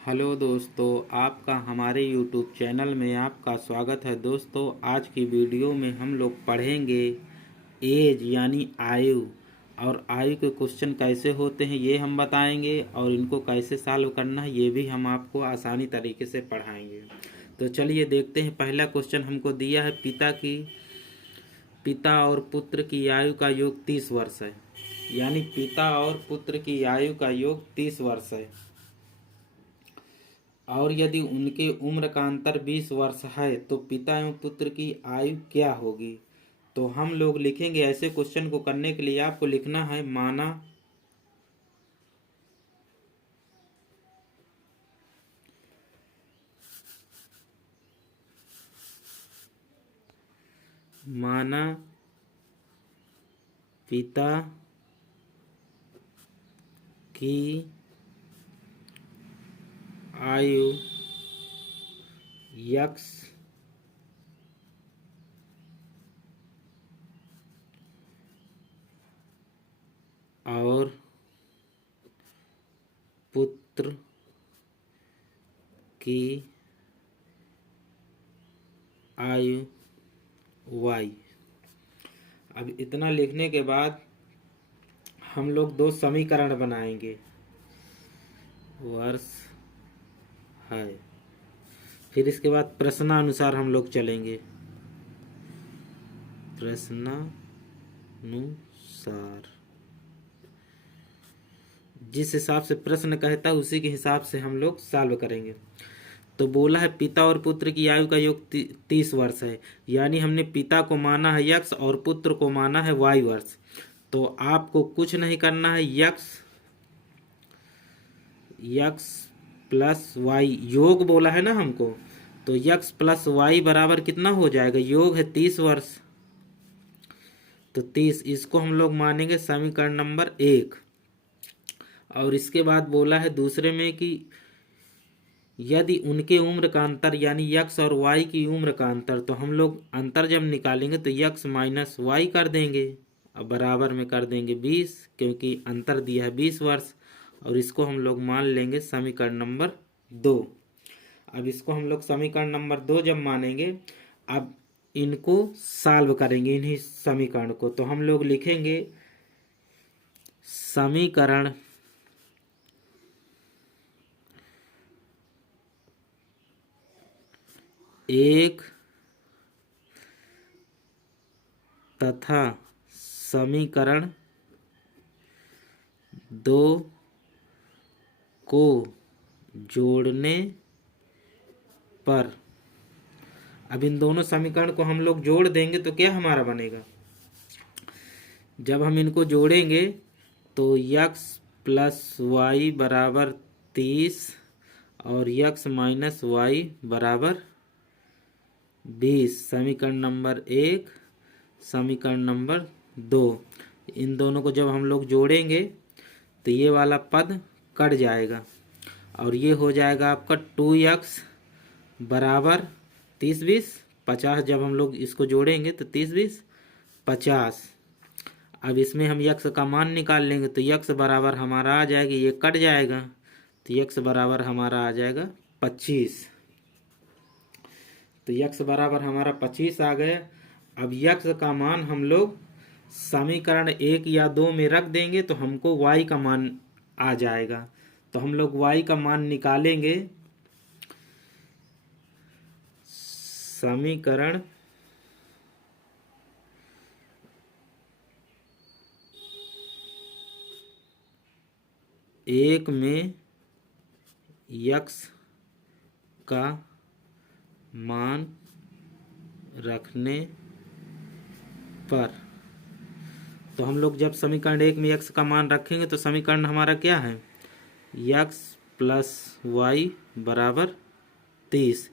Hello दोस्तों, आपका हमारे YouTube चैनल में आपका स्वागत है। दोस्तों, आज की वीडियो में हम लोग पढ़ेंगे एज यानी आयु, और आयु के क्वेश्चन कैसे होते हैं ये हम बताएंगे, और इनको कैसे सॉल्व करना है ये भी हम आपको आसानी तरीके से पढ़ाएंगे। तो चलिए देखते हैं। पहला क्वेश्चन हमको दिया है, पिता और पुत्र की आयु का योग 30 वर्ष है। यानी पिता और पुत्र की आयु का योग 30 वर्ष है, और यदि उनके उम्र का अंतर 20 वर्ष है तो पिता एवं पुत्र की आयु क्या होगी। तो हम लोग लिखेंगे, ऐसे क्वेश्चन को करने के लिए आपको लिखना है माना पिता की आयु यक्स और पुत्र की आयु वाई। अब इतना लिखने के बाद हम लोग दो समीकरण बनाएंगे। वर्ष है, फिर इसके बाद प्रश्नानुसार हम लोग चलेंगे। प्रश्नानुसार जिस हिसाब से प्रश्न कहता है उसी के हिसाब से हम लोग सॉल्व करेंगे। तो बोला है पिता और पुत्र की आयु का योग 30 वर्ष है। यानी हमने पिता को माना है यक्स और पुत्र को माना है वाई वर्ष। तो आपको कुछ नहीं करना है, यक्स प्लस वाई योग बोला है ना हमको, तो यक्स प्लस वाई बराबर कितना हो जाएगा, योग है 30 वर्ष, तो 30 इसको हम लोग मानेंगे समीकरण नंबर 1। और इसके बाद बोला है दूसरे में कि यदि उनके उम्र का अंतर यानी यक्स और वाई की उम्र का अंतर, तो हम लोग अंतर जब निकालेंगे तो यक्स माइनस वाई कर देंगे, अब बराबर में कर देंगे 20, क्योंकि अंतर दिया है 20 वर्ष। और इसको हम लोग मान लेंगे समीकरण नंबर 2। अब इसको हम लोग समीकरण नंबर 2 जब मानेंगे, अब इनको सॉल्व करेंगे इन्हीं समीकरण को। तो हम लोग लिखेंगे समीकरण एक तथा समीकरण 2 को जोड़ने पर, अब इन दोनों समीकरण को हम लोग जोड़ देंगे तो क्या हमारा बनेगा, जब हम इनको जोड़ेंगे तो यक्स प्लस वाई बराबर 30 और यक्स माइनस वाई बराबर 20। समीकरण नंबर 1 समीकरण नंबर 2, इन दोनों को जब हम लोग जोड़ेंगे तो ये वाला पद कट जाएगा और ये हो जाएगा आपका 2x बराबर 30 20 50। जब हम लोग इसको जोड़ेंगे तो 30 20 50। अब इसमें हम यक्स का मान निकाल लेंगे तो यक्स बराबर हमारा आ जाएगा, ये कट जाएगा तो यक्स बराबर हमारा आ जाएगा 25। तो यक्स बराबर हमारा 25 आ गया। अब यक्स का मान हम लोग समीकरण 1 या 2 में रख देंगे तो हमको y का मान आ जाएगा। तो हम लोग y का मान निकालेंगे समीकरण 1 में यक्स का मान रखने पर। तो हम लोग जब समीकरण 1 में यक्स का मान रखेंगे तो समीकरण हमारा क्या है, यक्स प्लस वाई बराबर 30।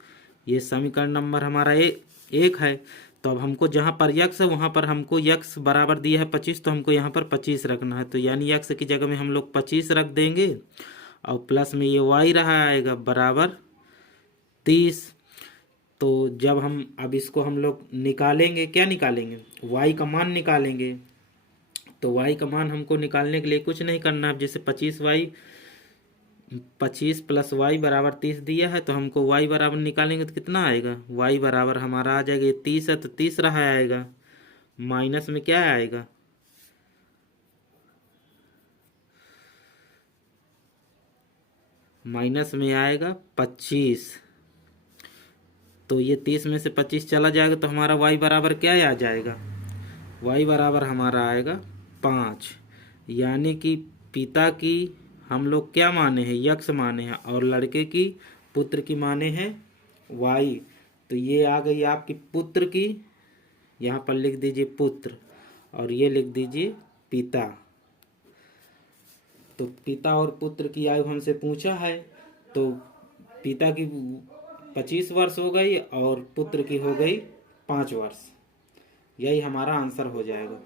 ये समीकरण नंबर हमारा 1 है। तो अब हमको जहाँ पर यक्स है वहाँ पर हमको यक्स बराबर दिया है 25, तो हमको यहाँ पर 25 रखना है। तो यानी यक्स की जगह में हम लोग 25 रख देंगे और प्लस में ये वाई रहा आएगा बराबर 30। तो जब हम अब इसको हम लोग निकालेंगे, क्या निकालेंगे, y का मान निकालेंगे। तो y का मान हमको निकालने के लिए कुछ नहीं करना है। जैसे 25y 25 प्लस वाई बराबर 30 दिया है, तो हमको वाई बराबर निकालेंगे तो कितना आएगा? वाई बराबर हमारा आ जाएगा, ये 30 है तो 30 रहा आएगा, माइनस में क्या आएगा? माइनस में आएगा 25। तो ये 30 में से 25 चला जाएगा तो हमारा वाई बराबर क्या आ जाएगा? वाई बराबर हमारा आएगा 5। यानी कि पिता की हम लोग क्या माने हैं? यक्स माने हैं, और लड़के की, पुत्र की माने हैं वाई। तो ये आ गई आपकी पुत्र की, यहाँ पर लिख दीजिए पुत्र, और ये लिख दीजिए पिता। तो पिता और पुत्र की आयु हमसे पूछा है, तो पिता की 25 वर्ष हो गई और पुत्र की हो गई 5 वर्ष। यही हमारा आंसर हो जाएगा।